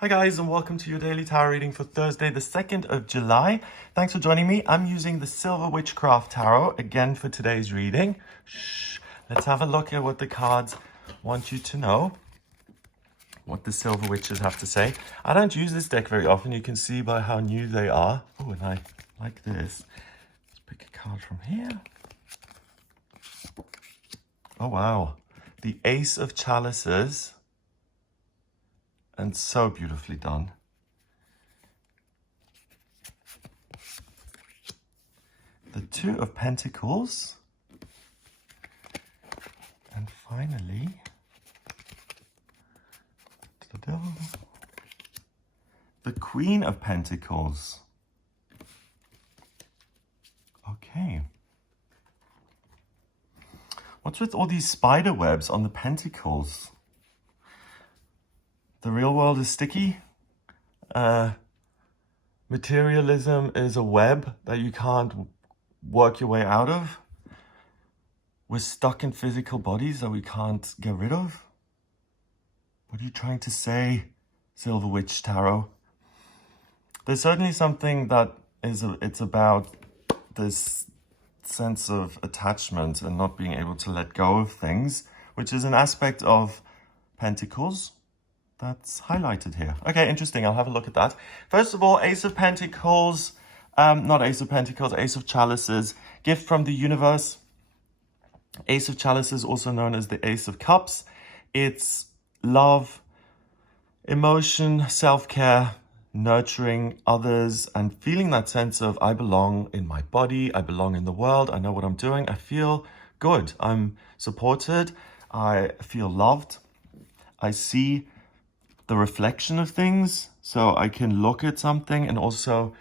Hi guys, and welcome to your daily tarot reading for Thursday, the 2nd of July. Thanks for joining me. I'm using the Silver Witchcraft Tarot again for today's reading. Let's have a look at what the cards want you to know, what the Silver Witches have to say. I don't use this deck very often. You can see by how new they are. Oh, and I like this. Let's pick a card from here. Oh, wow. The Ace of Chalices. And so beautifully done. The Two of Pentacles. And finally, the Queen of Pentacles. Okay. What's with all these spider webs on the pentacles? The real world is sticky. Materialism is a web that you can't work your way out of. We're stuck in physical bodies that we can't get rid of. What are you trying to say, Silver Witch Tarot? There's certainly something that it's about this sense of attachment and not being able to let go of things, which is an aspect of Pentacles that's highlighted here. Okay, interesting. I'll have a look at that. First of all, Ace of Pentacles, not Ace of Pentacles, Ace of Chalices, gift from the universe. Ace of Chalices, also known as the Ace of Cups. It's love, emotion, self-care, nurturing others, and feeling that sense of I belong in my body, I belong in the world, I know what I'm doing, I feel good, I'm supported, I feel loved, I see the reflection of things, so I can look at something and also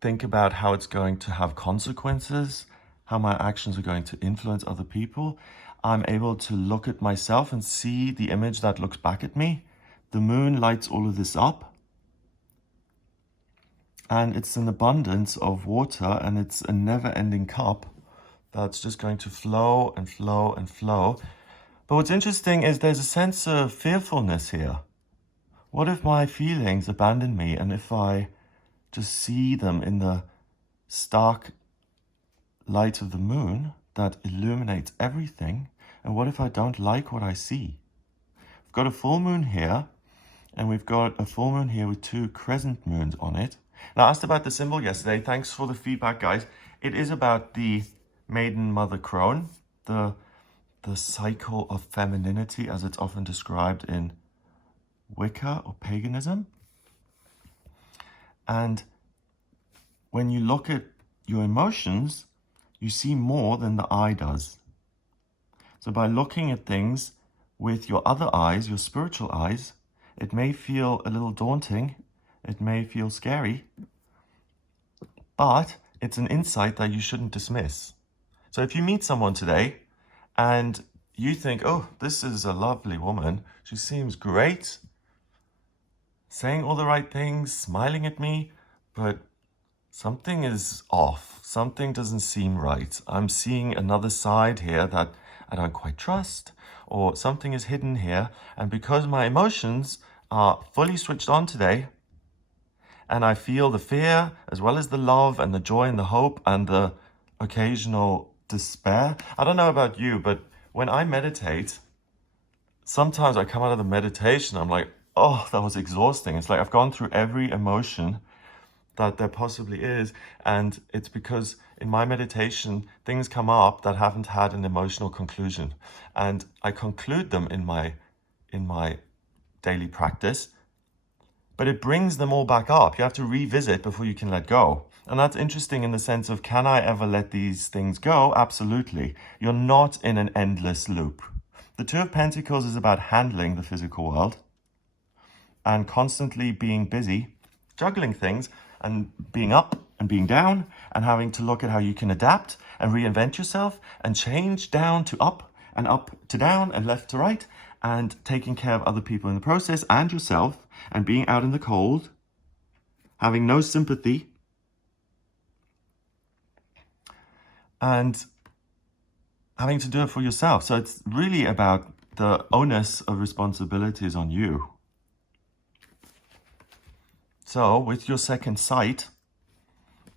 think about how it's going to have consequences, how my actions are going to influence other people. I'm able to look at myself and see the image that looks back at me. The moon lights all of this up. And it's an abundance of water, and it's a never-ending cup that's just going to flow and flow and flow. But what's interesting is there's a sense of fearfulness here. What if my feelings abandon me, and if I just see them in the stark light of the moon that illuminates everything? And what if I don't like what I see? We've got a full moon here, and we've got a full moon here with two crescent moons on it. Now, I asked about the symbol yesterday. Thanks for the feedback, guys. It is about the maiden mother crone, the cycle of femininity, as it's often described in Wicca or paganism. And when you look at your emotions, you see more than the eye does. So by looking at things with your other eyes, your spiritual eyes, it may feel a little daunting, it may feel scary, but it's an insight that you shouldn't dismiss. So if you meet someone today and you think, oh, this is a lovely woman, she seems great, saying all the right things, smiling at me, but something is off. Something doesn't seem right. I'm seeing another side here that I don't quite trust, or something is hidden here. And because my emotions are fully switched on today, and I feel the fear as well as the love and the joy and the hope and the occasional despair. I don't know about you, but when I meditate, sometimes I come out of the meditation, I'm like, oh, that was exhausting. It's like I've gone through every emotion that there possibly is, and it's because in my meditation things come up that haven't had an emotional conclusion, and I conclude them in my daily practice, but it brings them all back up. You have to revisit before you can let go. And that's interesting in the sense of, can I ever let these things go? Absolutely. You're not in an endless loop. The Two of Pentacles is about handling the physical world and constantly being busy, juggling things, and being up and being down, and having to look at how you can adapt and reinvent yourself and change down to up to down and left to right, and taking care of other people in the process and yourself, and being out in the cold, having no sympathy, and having to do it for yourself. So it's really about the onus of responsibilities on you. So with your second sight,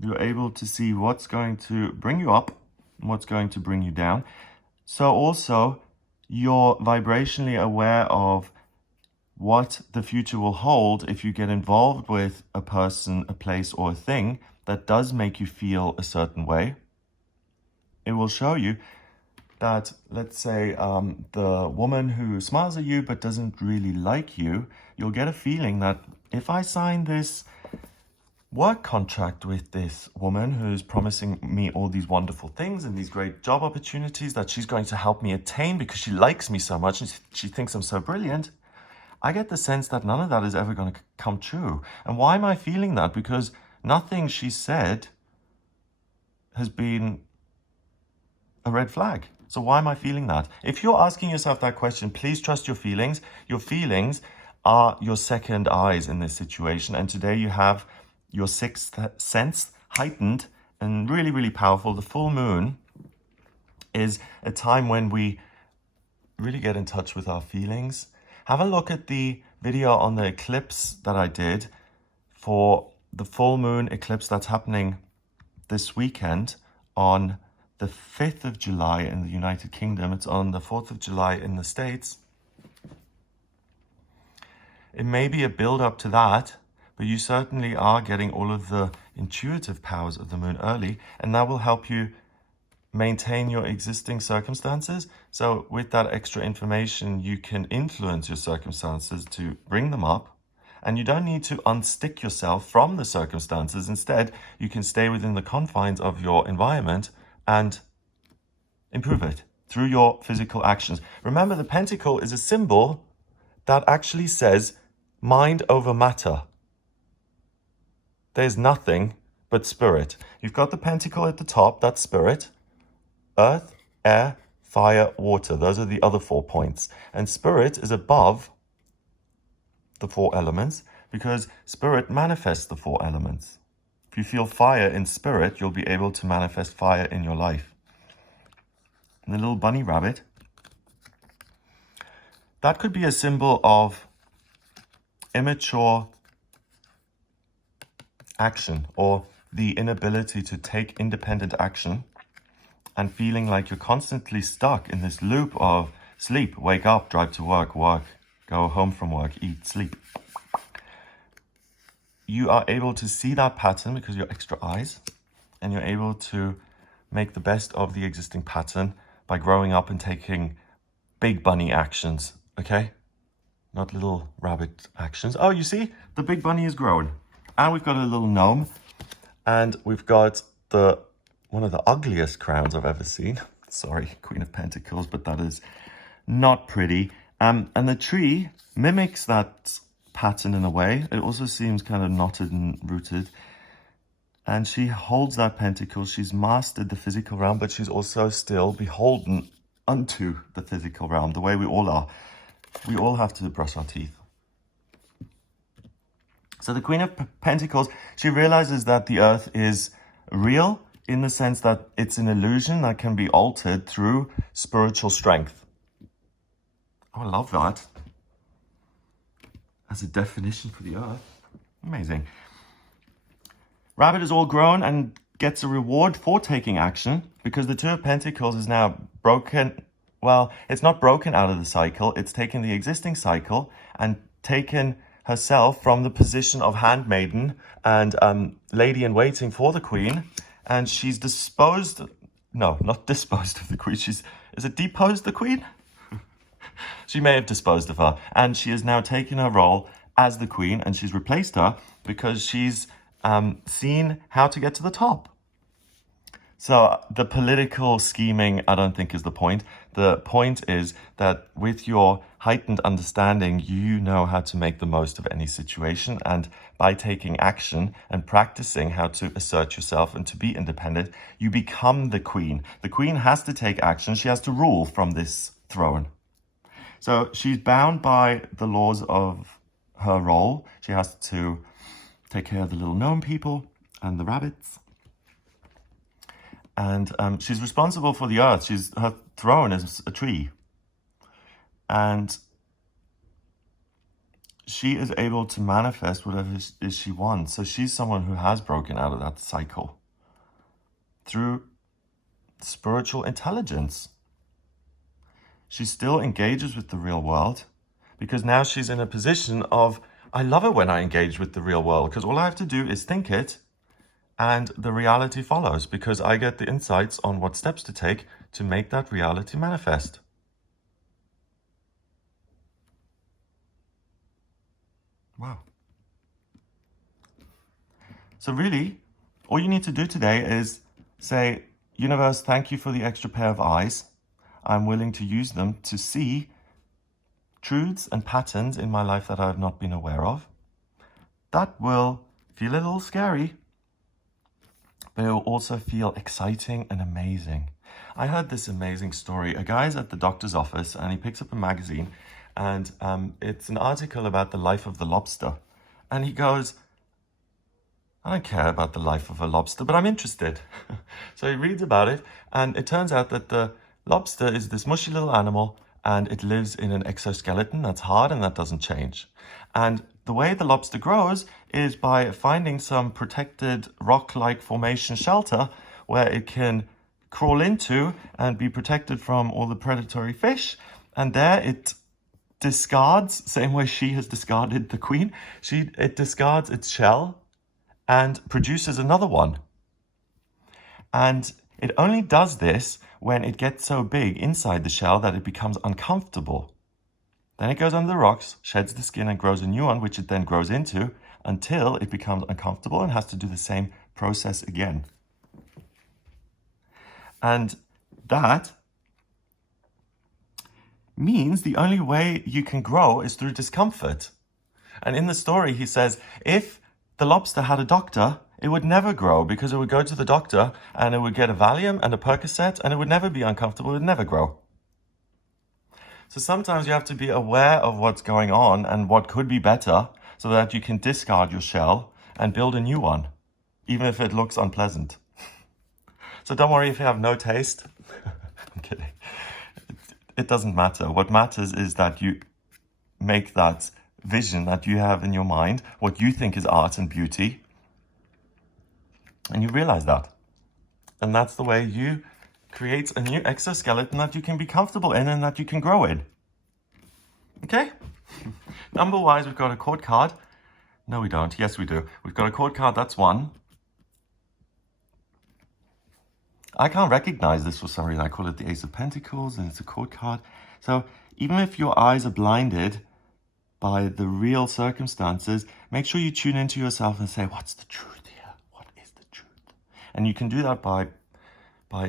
you're able to see what's going to bring you up and what's going to bring you down. So also, you're vibrationally aware of what the future will hold if you get involved with a person, a place, or a thing that does make you feel a certain way. It will show you that, let's say, the woman who smiles at you but doesn't really like you, you'll get a feeling that if I sign this work contract with this woman who's promising me all these wonderful things and these great job opportunities that she's going to help me attain because she likes me so much and she thinks I'm so brilliant, I get the sense that none of that is ever going to come true. And why am I feeling that? Because nothing she said has been a red flag. So why am I feeling that? If you're asking yourself that question, please trust your feelings. Your feelings are your second eyes in this situation. And today you have your sixth sense heightened and really, really powerful. The full moon is a time when we really get in touch with our feelings. Have a look at the video on the eclipse that I did for the full moon eclipse that's happening this weekend on the 5th of July in the United Kingdom. It's on the 4th of July in the States. It may be a build-up to that, but you certainly are getting all of the intuitive powers of the moon early, and that will help you maintain your existing circumstances. So with that extra information, you can influence your circumstances to bring them up, and you don't need to unstick yourself from the circumstances. Instead, you can stay within the confines of your environment and improve it through your physical actions. Remember, the pentacle is a symbol that actually says mind over matter. There's nothing but spirit. You've got the pentacle at the top, that's spirit. Earth, air, fire, water. Those are the other 4 points. And spirit is above the 4 elements because spirit manifests the 4 elements. If you feel fire in spirit, you'll be able to manifest fire in your life. And the little bunny rabbit, that could be a symbol of immature action or the inability to take independent action, and feeling like you're constantly stuck in this loop of sleep, wake up, drive to work, work, go home from work, eat, sleep. You are able to see that pattern because you're extra eyes, and you're able to make the best of the existing pattern by growing up and taking big bunny actions, okay? Not little rabbit actions. Oh, you see, the big bunny is grown. And we've got a little gnome, and we've got one of the ugliest crowns I've ever seen. Sorry, Queen of Pentacles, but that is not pretty. And the tree mimics that pattern in a way. It also seems kind of knotted and rooted. And she holds that pentacle. She's mastered the physical realm, but she's also still beholden unto the physical realm, the way we all are. We all have to brush our teeth. So the Queen of Pentacles, she realizes that the earth is real in the sense that it's an illusion that can be altered through spiritual strength. Oh, I love that. As a definition for the earth. Amazing. Rabbit is all grown and gets a reward for taking action because the Two of Pentacles is now broken. Well, it's not broken out of the cycle. It's taken the existing cycle and taken herself from the position of handmaiden and lady in waiting for the queen. And she's disposed, no, not disposed of the queen. Is it deposed the queen? She may have disposed of her. And she has now taken her role as the queen, and she's replaced her because she's seen how to get to the top. So the political scheming, I don't think is the point. The point is that with your heightened understanding, you know how to make the most of any situation. And by taking action and practicing how to assert yourself and to be independent, you become the queen. The queen has to take action. She has to rule from this throne. So she's bound by the laws of her role. She has to take care of the little gnome people and the rabbits. And she's responsible for the earth. Her throne is a tree. And she is able to manifest whatever it is she wants. So she's someone who has broken out of that cycle through spiritual intelligence. She still engages with the real world because now she's in a position of, I love it when I engage with the real world because all I have to do is think it and the reality follows because I get the insights on what steps to take to make that reality manifest. Wow. So really, all you need to do today is say, universe, thank you for the extra pair of eyes. I'm willing to use them to see truths and patterns in my life that I have not been aware of. That will feel a little scary, but it will also feel exciting and amazing. I heard this amazing story. A guy's at the doctor's office and he picks up a magazine and it's an article about the life of the lobster. And he goes, I don't care about the life of a lobster, but I'm interested. So he reads about it, and it turns out that the lobster is this mushy little animal, and it lives in an exoskeleton that's hard and that doesn't change. And the way the lobster grows is by finding some protected rock-like formation shelter where it can crawl into and be protected from all the predatory fish. And there it discards, same way she has discarded the queen, it discards its shell and produces another one. And it only does this when it gets so big inside the shell that it becomes uncomfortable. Then it goes under the rocks, sheds the skin and grows a new one, which it then grows into until it becomes uncomfortable and has to do the same process again. And that means the only way you can grow is through discomfort. And in the story, he says, if the lobster had a doctor, it would never grow because it would go to the doctor and it would get a Valium and a Percocet and it would never be uncomfortable, it would never grow. So sometimes you have to be aware of what's going on and what could be better so that you can discard your shell and build a new one, even if it looks unpleasant. So don't worry if you have no taste. I'm kidding. It doesn't matter. What matters is that you make that vision that you have in your mind, what you think is art and beauty, and you realize that. And that's the way you create a new exoskeleton that you can be comfortable in and that you can grow in. Okay? Number-wise, we've got a court card. No, we don't. Yes, we do. We've got a court card. That's one. I can't recognize this for some reason. I call it the Ace of Pentacles, and it's a court card. So even if your eyes are blinded by the real circumstances, make sure you tune into yourself and say, what's the truth here? What is the truth? And you can do that by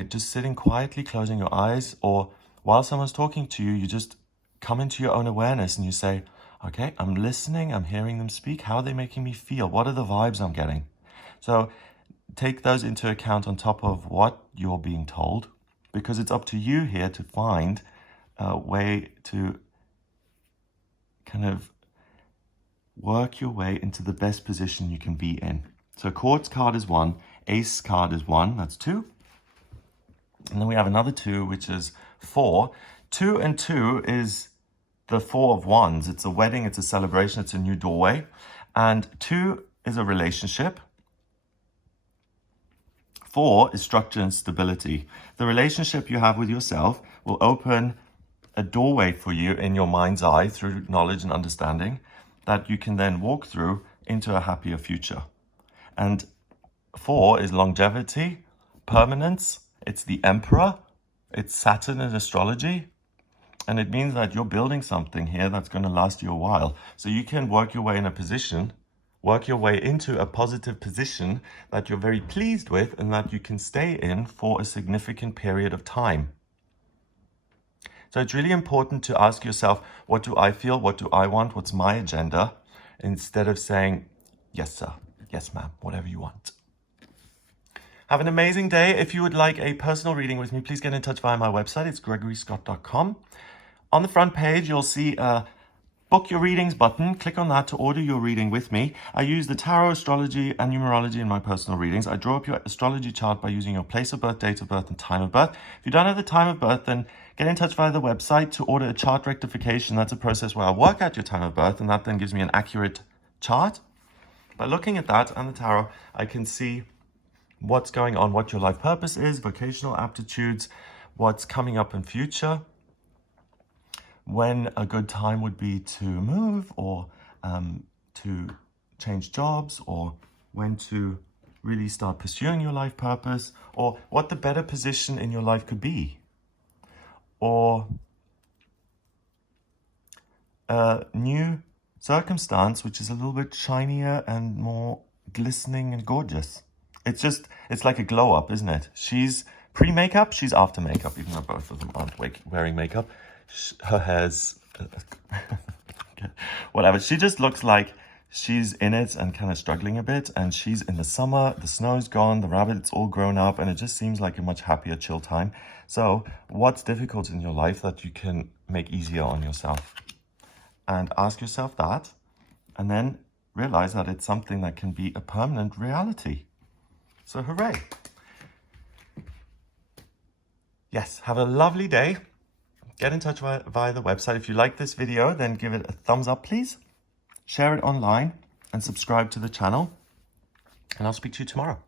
just sitting quietly, closing your eyes, or while someone's talking to you, you just come into your own awareness and you say, okay, I'm listening, I'm hearing them speak. How are they making me feel? What are the vibes I'm getting? So take those into account on top of what you're being told, because it's up to you here to find a way to kind of work your way into the best position you can be in. So Courts card is one, Ace card is one, that's two. And then we have another two, which is 4. 2 and 2 is the 4 of Wands. It's a wedding, it's a celebration, it's a new doorway. And 2 is a relationship. 4 is structure and stability. The relationship you have with yourself will open a doorway for you in your mind's eye through knowledge and understanding that you can then walk through into a happier future. And 4 is longevity, permanence. It's the Emperor. It's Saturn in astrology. And it means that you're building something here that's going to last you a while. So you can work your way in a position, work your way into a positive position that you're very pleased with and that you can stay in for a significant period of time. So it's really important to ask yourself, what do I feel? What do I want? What's my agenda? Instead of saying, yes, sir. Yes, ma'am. Whatever you want. Have an amazing day. If you would like a personal reading with me, please get in touch via my website. It's gregoryscott.com. On the front page, you'll see a book your readings button. Click on that to order your reading with me. I use the tarot, astrology, and numerology in my personal readings. I draw up your astrology chart by using your place of birth, date of birth, and time of birth. If you don't have the time of birth, then get in touch via the website to order a chart rectification. That's a process where I work out your time of birth, and that then gives me an accurate chart. By looking at that and the tarot, I can see what's going on, what your life purpose is, vocational aptitudes, what's coming up in future, when a good time would be to move or to change jobs, or when to really start pursuing your life purpose, or what the better position in your life could be, or a new circumstance which is a little bit shinier and more glistening and gorgeous. It's like a glow up, isn't it? She's pre-makeup, she's after makeup, even though both of them aren't wearing makeup. Her hair's whatever. She just looks like she's in it and kind of struggling a bit, and she's in the summer, the snow's gone, the rabbit's all grown up, and it just seems like a much happier, chill time. So what's difficult in your life that you can make easier on yourself? And ask yourself that, and then realize that it's something that can be a permanent reality. So hooray. Yes, have a lovely day. Get in touch via the website. If you like this video, then give it a thumbs up, please. Share it online and subscribe to the channel. And I'll speak to you tomorrow.